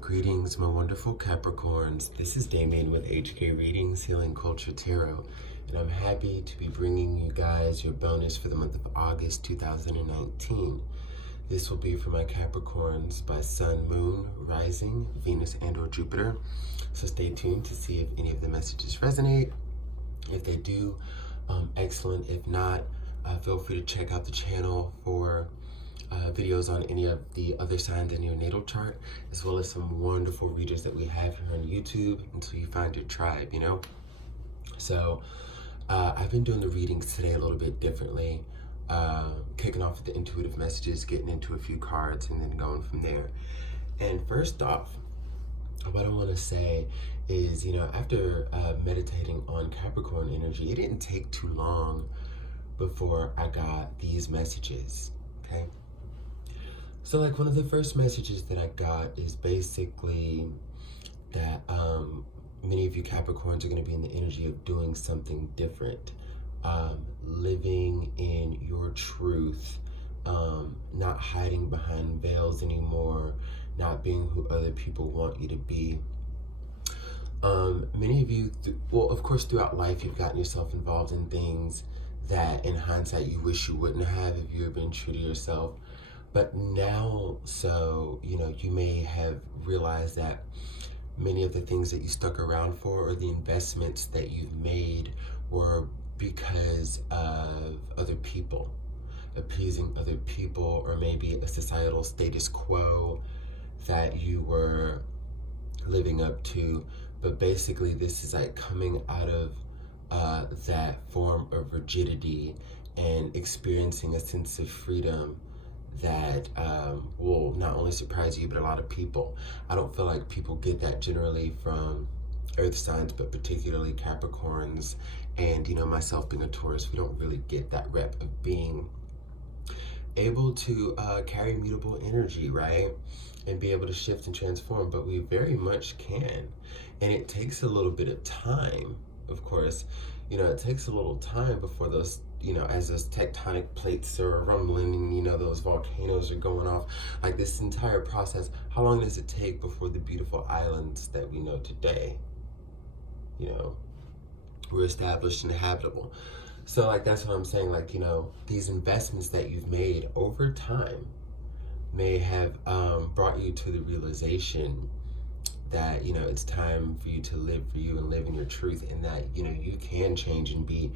Greetings, my wonderful Capricorns. This is Damien with HK Readings, Healing Culture Tarot, and I'm happy to be bringing you guys your bonus for the month of August 2019. This will be for my Capricorns by Sun, Moon, Rising, Venus, and or Jupiter. So stay tuned to see if any of the messages resonate. If they do, excellent. If not, feel free to check out the channel for videos on any of the other signs in your natal chart, as well as some wonderful readers that we have here on YouTube until you find your tribe, you know? So I've been doing the readings today a little bit differently, kicking off with the intuitive messages, getting into a few cards, and then going from there. And first off, what I want to say is, you know, after meditating on Capricorn energy, it didn't take too long before I got these messages, okay? So like one of the first messages that I got is basically that many of you Capricorns are going to be in the energy of doing something different, living in your truth, not hiding behind veils anymore, not being who other people want you to be. Many of you, well, of course, throughout life, you've gotten yourself involved in things that in hindsight you wish you wouldn't have if you had been true to yourself. But now, so, you know, you may have realized that many of the things that you stuck around for or the investments that you've made were because of other people, appeasing other people, or maybe a societal status quo that you were living up to. But basically, this is like coming out of that form of rigidity and experiencing a sense of freedom that will not only surprise you, but a lot of people. I don't feel like people get that generally from earth signs, but particularly Capricorns. And, you know, myself being a Taurus, we don't really get that rep of being able to carry mutable energy, right? And be able to shift and transform, but we very much can. And it takes a little bit of time, of course. You know, it takes a little time before those, you know, as those tectonic plates are rumbling and, you know, those volcanoes are going off, like this entire process, how long does it take before the beautiful islands that we know today, you know, were established and habitable? So, like, that's what I'm saying. Like, you know, these investments that you've made over time may have brought you to the realization that, you know, it's time for you to live for you and live in your truth, and that, you know, you can change and be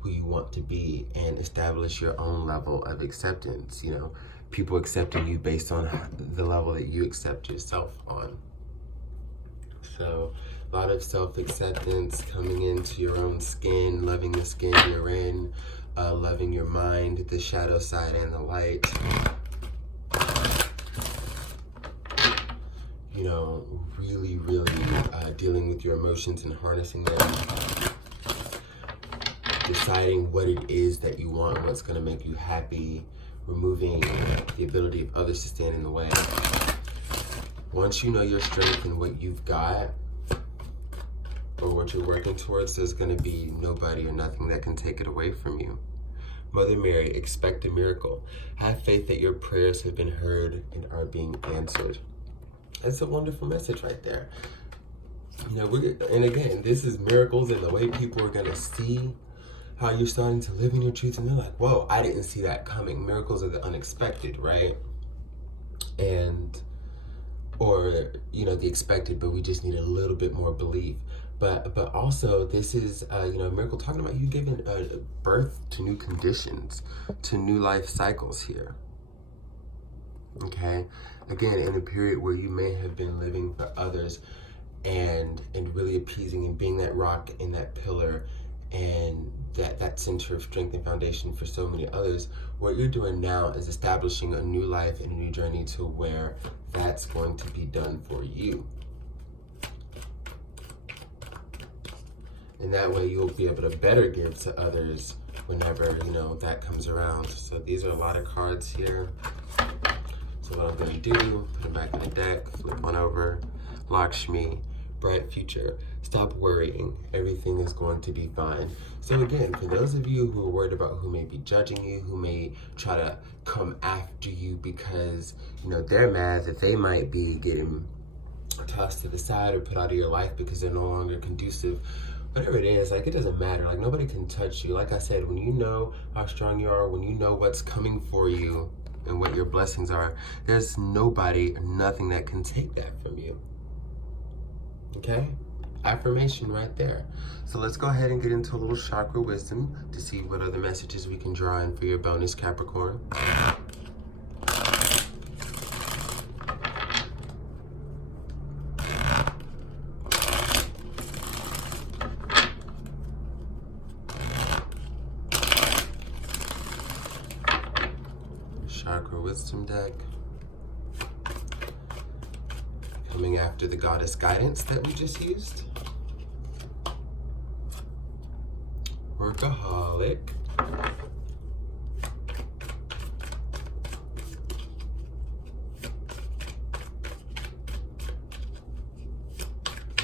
who you want to be and establish your own level of acceptance, you know, people accepting you based on the level that you accept yourself on. So a lot of self-acceptance, coming into your own skin, loving the skin you're in, loving your mind, the shadow side and the light. You know, really dealing with your emotions and harnessing them. Deciding what it is that you want, what's going to make you happy, removing the ability of others to stand in the way. Once you know your strength and what you've got, or what you're working towards, there's going to be nobody or nothing that can take it away from you. Mother Mary, expect a miracle. Have faith that your prayers have been heard and are being answered. That's a wonderful message right there. You know, and again, this is miracles and the way people are going to see how you're starting to live in your truth, and they're like, whoa, I didn't see that coming. Miracles are the unexpected, right? And, or, you know, the expected, but we just need a little bit more belief. But also, this is, you know, miracle talking about you giving birth to new conditions, to new life cycles here. Okay? Again, in a period where you may have been living for others and really appeasing and being that rock and that pillar and that center of strength and foundation for so many others, what you're doing now is establishing a new life and a new journey to where that's going to be done for you. And that way you'll be able to better give to others whenever, you know, that comes around. So these are a lot of cards here. So what I'm going to do, put them back in the deck, flip one over, Lakshmi, bright future. Stop worrying. Everything is going to be fine. So again, for those of you who are worried about who may be judging you, who may try to come after you because, you know, they're mad that they might be getting tossed to the side or put out of your life because they're no longer conducive. Whatever it is, like, it doesn't matter. Like, nobody can touch you. Like I said, when you know how strong you are, when you know what's coming for you and what your blessings are, there's nobody or nothing that can take that from you. Okay? Affirmation right there. So let's go ahead and get into a little chakra wisdom to see what other messages we can draw in for your bonus, Capricorn. Chakra wisdom deck. Coming after the goddess guidance that we just used. Workaholic.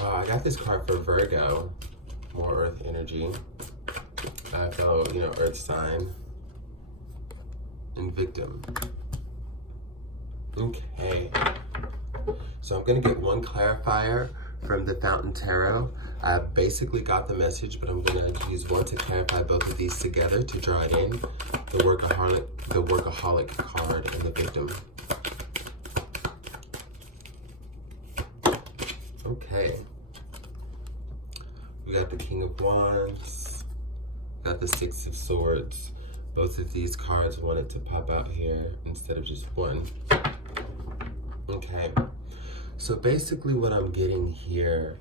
Wow, I got this card for Virgo. More earth energy. Fellow, earth sign. And victim. Okay. So I'm going to get one clarifier from the Fountain Tarot. I basically got the message, but I'm going to use one to clarify both of these together to draw it in. The workaholic card and the victim. Okay. We got the King of Wands. Got the Six of Swords. Both of these cards wanted to pop out here instead of just one. Okay. So basically what I'm getting here,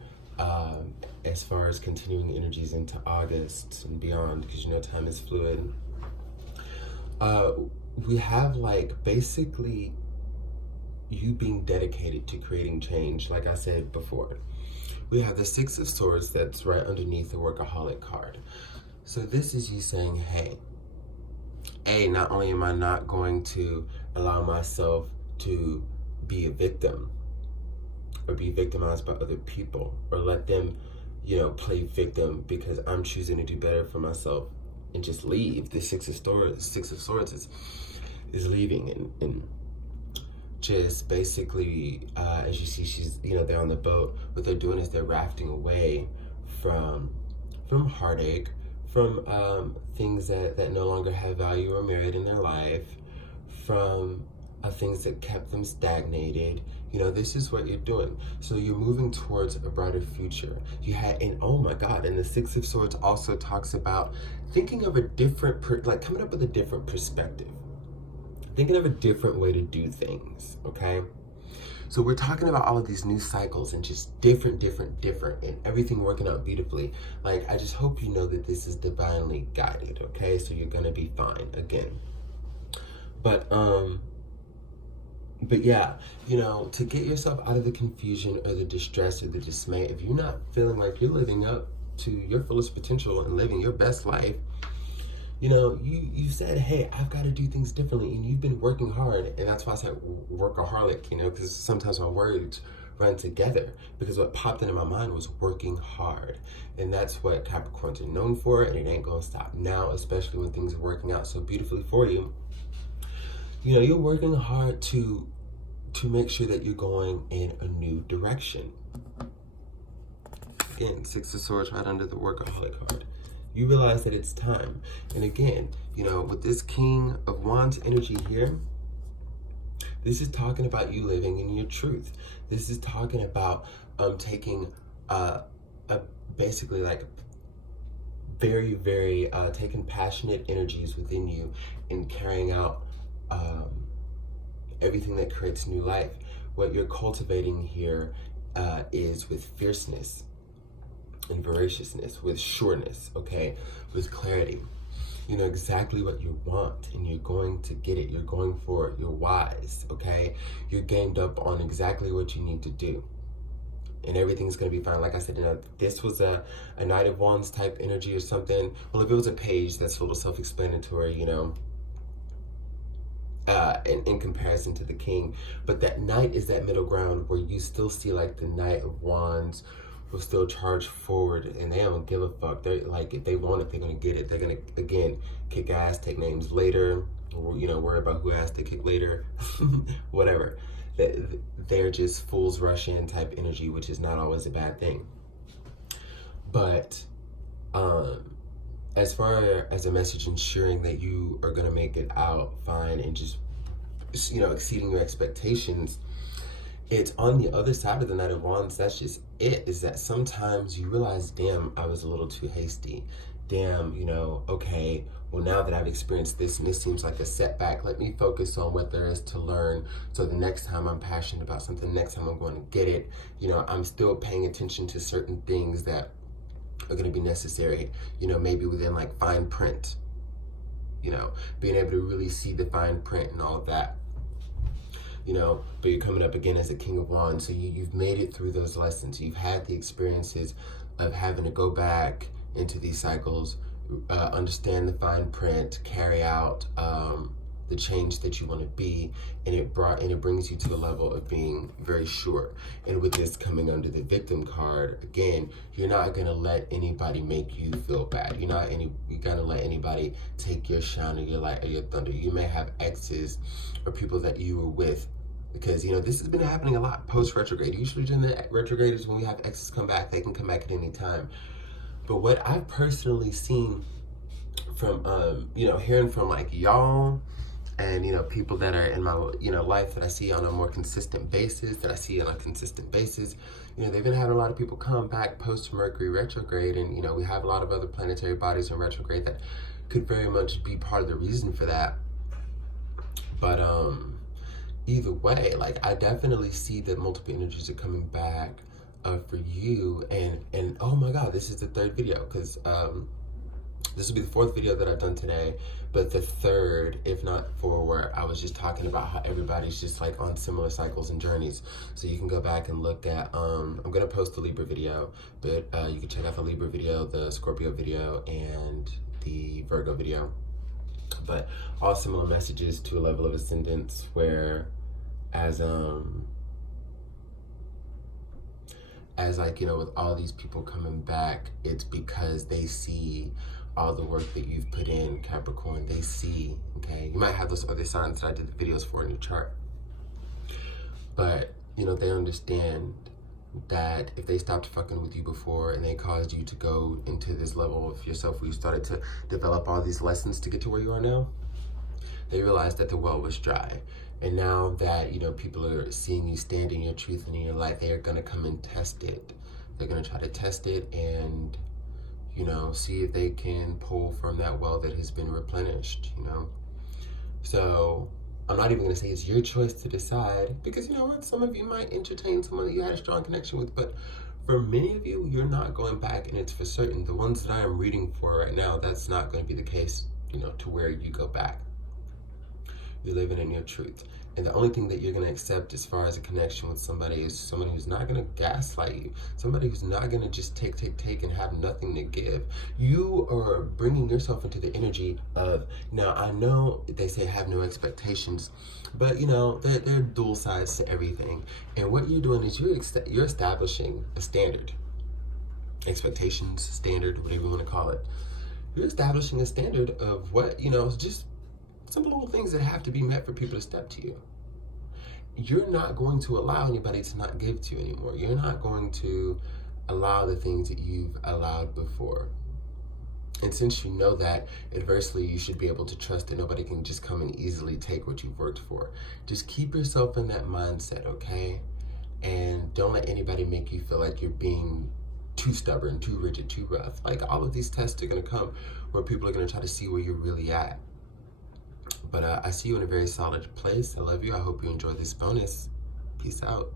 as far as continuing energies into August and beyond, because time is fluid, we have basically you being dedicated to creating change, like I said before. We have the Six of Swords that's right underneath the Workaholic card. So this is you saying, hey, not only am I not going to allow myself to be a victim or be victimized by other people or let them, play victim because I'm choosing to do better for myself and just leave. The Six of Swords is leaving and just basically, as you see, she's, they're on the boat. What they're doing is they're rafting away from heartache, from things that no longer have value or merit in their life, from things that kept them stagnated. This is what you're doing. So you're moving towards a brighter future. And oh my God, and the Six of Swords also talks about thinking of a different, coming up with a different perspective. Thinking of a different way to do things, okay? So we're talking about all of these new cycles and just different, and everything working out beautifully. I just hope you know that this is divinely guided, okay? So you're gonna be fine, again. But yeah, to get yourself out of the confusion or the distress or the dismay, if you're not feeling like you're living up to your fullest potential and living your best life, you said, hey, I've got to do things differently, and you've been working hard, and that's why I said workaholic, because sometimes my words run together, because what popped into my mind was working hard, and that's what Capricorns are known for, and it ain't gonna stop now, especially when things are working out so beautifully for you. You're working hard to make sure that you're going in a new direction. Again, Six of Swords right under the Workaholic card. You realize that it's time. And again, with this King of Wands energy here, this is talking about you living in your truth. This is talking about taking basically very, very taking passionate energies within you and carrying out everything that creates new life. What you're cultivating here is with fierceness and voraciousness, with sureness, okay, with clarity. You know exactly what you want, and you're going to get it. You're going for it. You're wise, okay? You're gamed up on exactly what you need to do, and everything's going to be fine. Like I said, this was a Knight of Wands type energy or something. Well, if it was a page, that's a little self-explanatory, in comparison to the King. But that Knight is that middle ground where you still see the Knight of Wands will still charge forward, and they don't give a fuck. They're if they want it, they're gonna get it. They're gonna, again, kick ass, take names later, or worry about who has to kick later, whatever. they're just fools rush in type energy, which is not always a bad thing. But as far as a message ensuring that you are going to make it out fine and just, you know, exceeding your expectations, it's on the other side of the Knight of Wands. That's just it, is that sometimes you realize, damn, I was a little too hasty. Damn, you know, okay, well, now that I've experienced this and this seems like a setback, let me focus on what there is to learn. So the next time I'm passionate about something, next time I'm going to get it, you know, I'm still paying attention to certain things that are going to be necessary, you know, maybe within like fine print, you know, being able to really see the fine print and all of that. You know, but you're coming up again as a King of Wands, so you've made it through those lessons. You've had the experiences of having to go back into these cycles, understand the fine print, carry out the change that you want to be, and it brings you to a level of being very sure. And with this coming under the Victim card, again, you're not gonna let anybody make you feel bad. You're gonna let anybody take your shine or your light or your thunder. You may have exes or people that you were with, because, you know, this has been happening a lot post-retrograde. Usually during the retrograde is when we have exes come back. They can come back at any time. But what I've personally seen from, you know, hearing from like y'all and, you know, people that are in my, you know, life that I see on a more consistent basis, you know, they've been having a lot of people come back post-Mercury retrograde. And, you know, we have a lot of other planetary bodies in retrograde that could very much be part of the reason for that. But, either way, like, I definitely see that multiple energies are coming back for you. And oh my God, this is the third video, because this will be the fourth video that I've done today, but the third, if not four, where I was just talking about how everybody's just like on similar cycles and journeys. So you can go back and look at, I'm gonna post the Libra video, but you can check out the Libra video, the Scorpio video, and the Virgo video. But all similar messages to a level of ascendance, where as like, you know, with all these people coming back, it's because they see all the work that you've put in, Capricorn. They see, okay, you might have those other signs that I did the videos for in your chart, but, you know, they understand that if they stopped fucking with you before and they caused you to go into this level of yourself where you started to develop all these lessons to get to where you are now, they realized that the well was dry. And now that, you know, people are seeing you stand in your truth and in your light, they are going to come and test it. They're going to try to test it and, you know, see if they can pull from that well that has been replenished, you know. So I'm not even going to say it's your choice to decide, because, you know what, some of you might entertain someone that you had a strong connection with, but for many of you, you're not going back, and it's for certain. The ones that I am reading for right now, that's not going to be the case, you know, to where you go back. You're living in your truth. And the only thing that you're going to accept as far as a connection with somebody is somebody who's not going to gaslight you. Somebody who's not going to just take and have nothing to give. You are bringing yourself into the energy of, now I know they say have no expectations, but, you know, there are dual sides to everything. And what you're doing is you're establishing a standard. Expectations, standard, whatever you want to call it. You're establishing a standard of what, you know, just simple little things that have to be met for people to step to you. You're not going to allow anybody to not give to you anymore. You're not going to allow the things that you've allowed before. And since you know that, adversely, you should be able to trust that nobody can just come and easily take what you've worked for. Just keep yourself in that mindset, okay? And don't let anybody make you feel like you're being too stubborn, too rigid, too rough. Like, all of these tests are going to come where people are going to try to see where you're really at. But I see you in a very solid place. I love you. I hope you enjoyed this bonus. Peace out.